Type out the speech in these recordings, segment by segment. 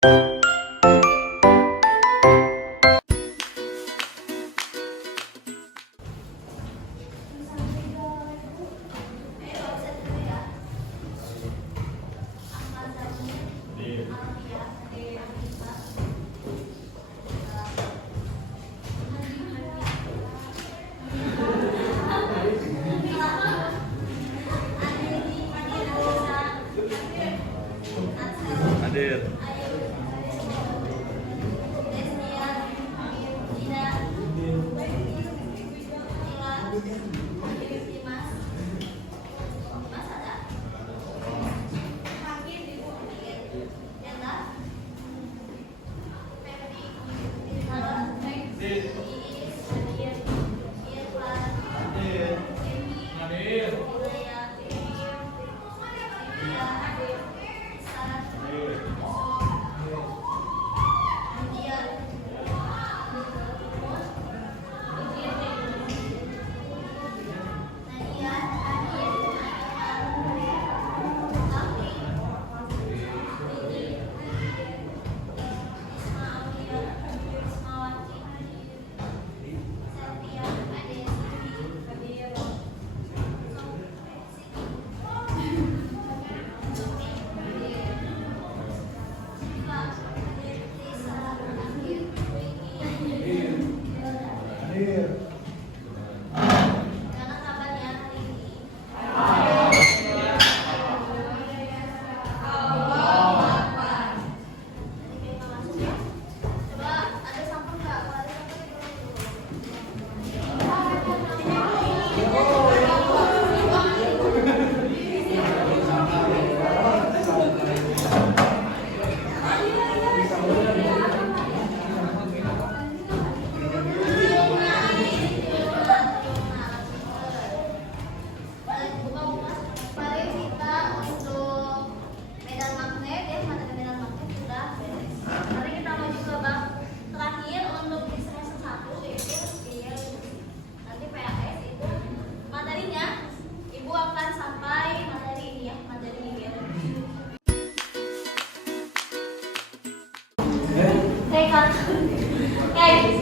Hadir.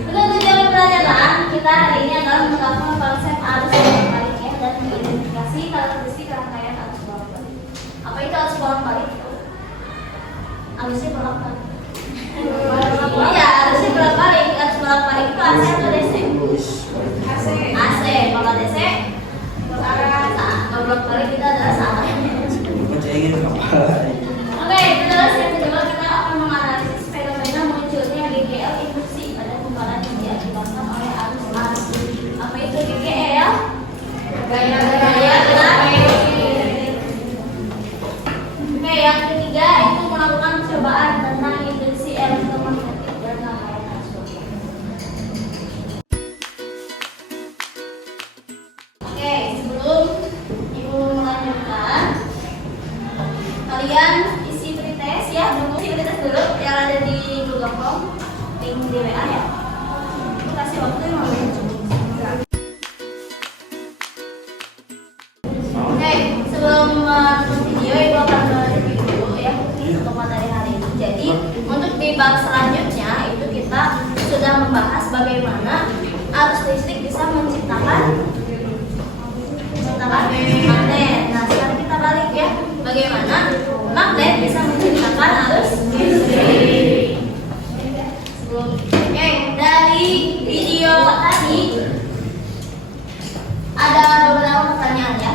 Untuk tujuan pelajaran kita hari ini adalah mengetahui konsep arus bolak-balik dan mengidentifikasi karakteristik rangkaian arus bolak-balik. Apa itu arus bolak-balik? Arusnya bolak-balik. Iya, arusnya bolak-balik. Arus bolak-balik itu AC atau DC? AC. AC. Kalau DC kalau bolak-balik kita adalah salah. Oke, terus yang kedua kita akan menganalisis fenomena munculnya GGL induksi pada kumparan yang diakibatkan oleh arus. Apa itu GGL? Gaya gerak. Oke, yang ketiga itu melakukan percobaan tentang induksi elektromagnetik dan rangkaian arus. Oke, sebelum ibu melanjutkan, kalian isi pretest ya, isi pretest dulu yang ada di Google Form, link di WA ya. Aku kasih waktu 5 menit. Oke, sebelum menonton video, ibu akan mereview dulu ya untuk materi hari ini. Jadi untuk di bab selanjutnya itu kita sudah membahas bagaimana arus listrik bisa menciptakan magnet. Nah, sekarang kita balik ya, bagaimana magnet bisa menciptakan arus listrik. Oke, dari video tadi ada beberapa pertanyaan ya.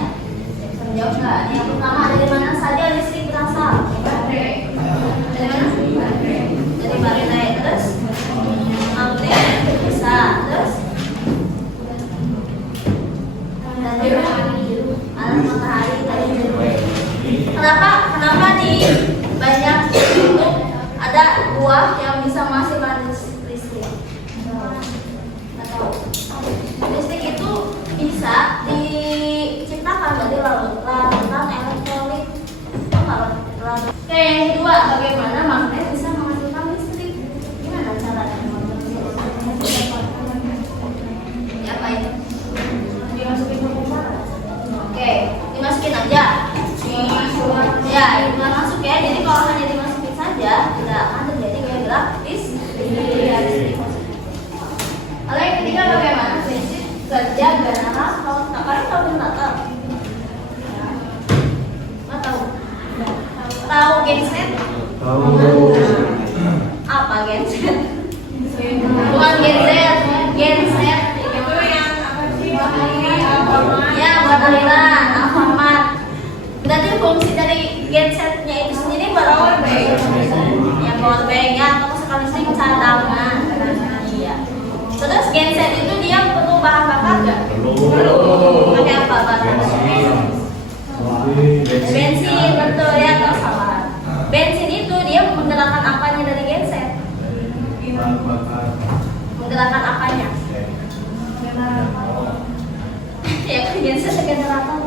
Saya bisa menjawab nggak? Yang pertama, dari mana saja listrik berasal? Dari mana? Dari baterai. Terus magnet bisa. Terus dari alat matahari tadi. Kenapa di banyak itu ada buah yang bisa menghasilkan listrik? Atau listrik itu bisa diciptakan dari larutan elektrolit. Oke, yang kedua, bagaimana magnet bisa menghasilkan listrik? Gimana caranya? Ya, apa itu? Dimasukin ke kumparan. Oke, dimasukin aja. Ya, itu masuk ya. Jadi kalau hanya dimasukin saja tidak akan terjadi bahan bensin, betul ya, atau salah. Bensin itu dia menggerakkan apanya dari genset? Menggerakkan apanya? Ya kan genset generator.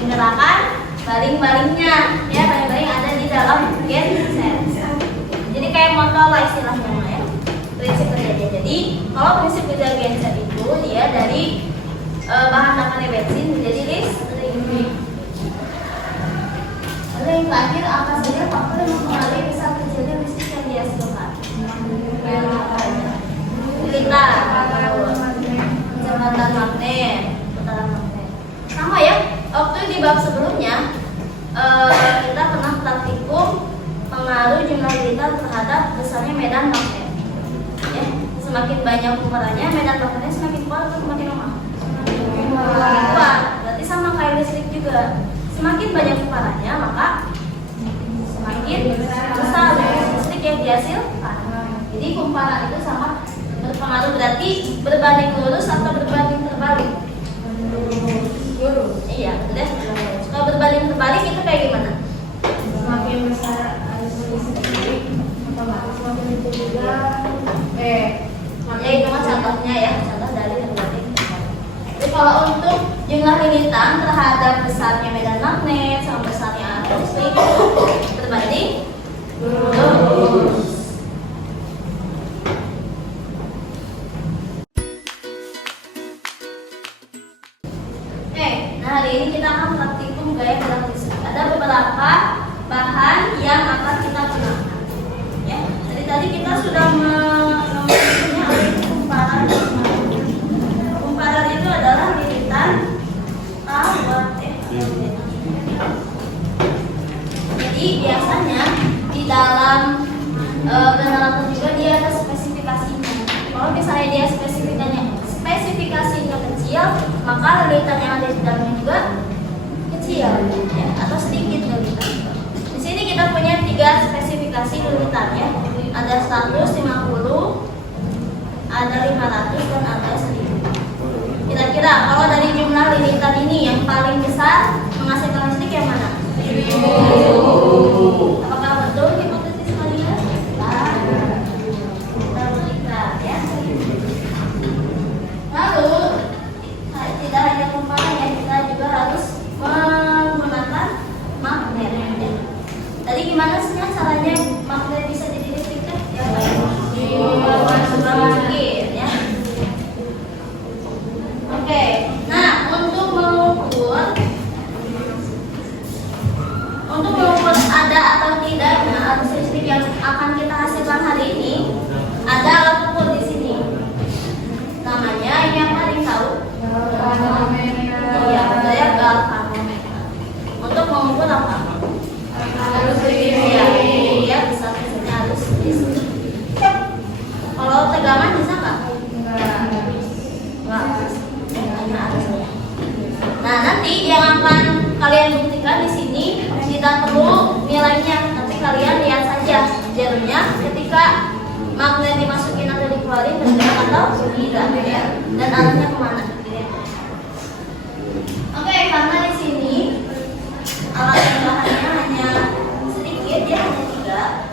Menggerakkan baling-balingnya, ya baling-baling ada di dalam genset. Jadi kayak motor lah istilahnya ya. Prinsip kerjanya. Jadi kalau prinsip kerja genset itu dia dari bahan bakarnya bensin menjadi listrik. Lalu yang terakhir apa saja faktor yang mempengaruhi besar kecilnya listrik yang dihasilkan? Lilitan, kecepatan magnet, putaran magnet. Sama ya. Waktu di bab sebelumnya kita pernah praktikum pengaruh jumlah lilitan terhadap besarnya medan magnet. Ya, semakin banyak kumparannya, medan magnetnya semakin kuat atau semakin lemah? Semakin kuat. Berarti sama kayak listrik juga. Semakin banyak kumparannya, maka semakin besar listrik yang dihasilkan. Jadi kumparan itu sama berpengaruh, berarti berbanding lurus atau berbanding terbalik? Iya, betul. Kalau berbanding terbalik itu kayak gimana? Semakin besar listrik, otomatis semakin itu juga. Ya itu mah contohnya ya, contoh dari berbanding terbalik. Jadi kalau untuk jumlah lilitan terhadap besarnya medan magnet sama besarnya arus listrik berbanding lurus. Nah, hari ini kita akan praktikum gaya gerak listrik. Ada beberapa bahan yang akan kita gunakan. Ya, jadi tadi kita sudah mengenalnya kumparan. Kumparan itu adalah lilitan kawat. Jadi biasanya di dalam generator juga dia ada spesifikasinya. Kalau misalnya dia spesifikasinya kecil, maka lilitan yang ada di dalamnya juga kecil, ya, atau sedikit lilitan. Di sini kita punya 3 spesifikasi lilitan ya. Ada 150, ada 500 dan ada 1000. Kira-kira kalau dari jumlah lilitan ini yang paling besar menghasilkan listrik yang mana? 1000. Apakah betul hipotesis kalian? Kita berikan ya. Lalu tidak hanya kumparan ya, kita juga harus menggunakan magnet. Ya. Tadi gimana sih caranya magnet bisa jadi listrik? Ya baik. Masukin ya. Oke. Nah, untuk mengukur ada atau tidaknya arus listrik yang akan kita hasilkan hari ini, ada alat ukur di sini. Namanya ini yang paling tahu? Iya, saya galvanometer. Untuk mengukur apa? Arus listrik. Iya, bisa misalnya arus listrik. Kalau tegangan bisa nggak? Nggak. Nah, nanti yang akan kalian buktikan di sini tidak perlu nilainya, tapi kalian lihat saja jarumnya ketika magnet dimasukin atau dikeluarin bergerak atau tidak ya, dan arahnya kemana? Oke, karena di sini alat bahannya hanya sedikit ya, hanya 3.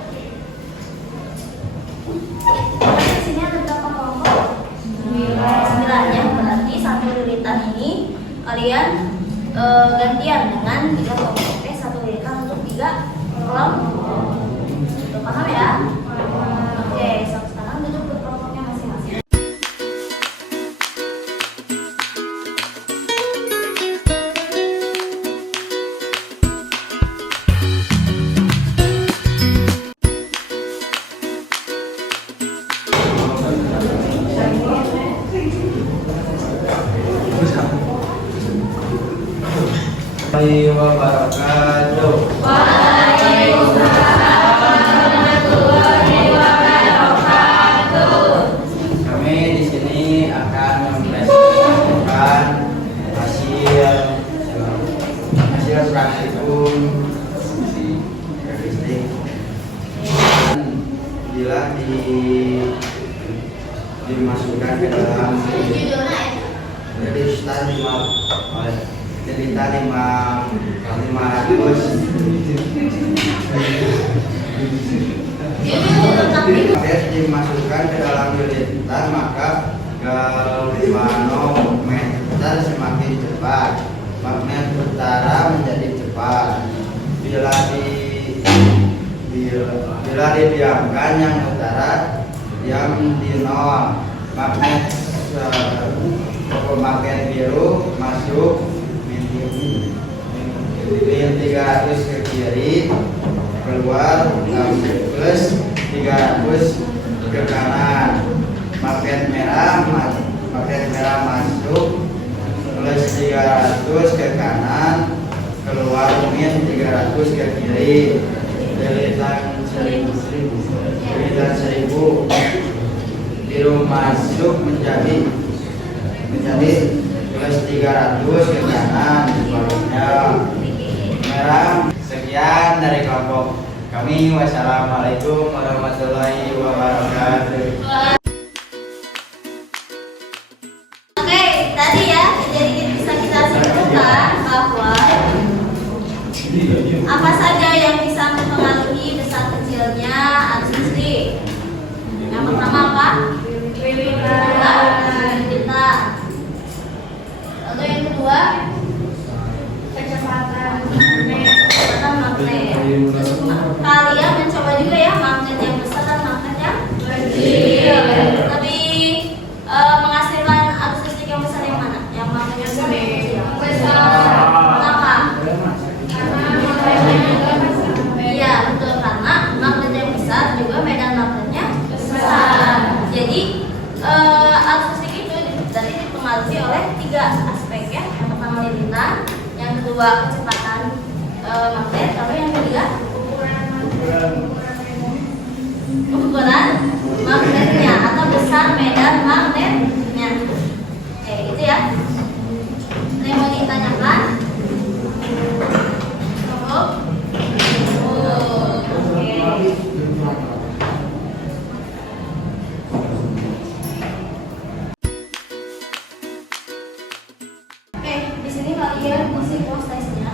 Di sini ada berapa kelompok? 9 ya, berarti satu lilitan ini kalian gantian dengan 3 kelompok. Satu lilitan untuk 3 kelompok. Paham ya? Oke, sekarang duduk kelompoknya masing-masing. Wabarakatuh. Kami di sini akan mempresentasikan hasil praktikum di listrik. Bila dimasukkan ke dalam resistan 500. Magnet dimasukkan ke dalam lilitan, maka galvanometer semakin cepat. Magnet utara menjadi cepat. Bila didiamkan, yang utara diam di nol. Magnet biru masuk min 300 ke kiri, keluar plus 300 ke kanan. Magnet merah masuk plus 300 ke kanan, keluar min 300 ke kiri. Lilitan 1000 biru masuk menjadi plus 300 ke kanan, sebaliknya merah. Sekian dari kelompok kami. Wassalamualaikum warahmatullahi wabarakatuh. Oke, tadi ya, jadi bisa kita simpulkan bahwa apa saja yang bisa mempengaruhi besar kecilnya arus listrik. Yang pertama apa? Lilitan. Lalu yang kedua, Kecepatan magnet. Terus kalian mencoba juga ya magnet yang besar dan magnet yang kecil. Lebih menghasilkan arus listrik yang besar yang mana? Yang magnet yang besar yang kecil? Kenapa? Iya betul, karena magnet yang besar juga medan magnetnya besar. Jadi arus listrik itu dari dipengaruhi oleh 3 aspek ya. Yang pertama lilitan, yang kedua kecepatan magnet, lalu yang ketiga ukuran magnetnya atau besar medan magnetnya. Oke, gitu ya. Ada yang mau ditanyakan? Cukup? Oke. Oke, di sini kalian isi post testnya.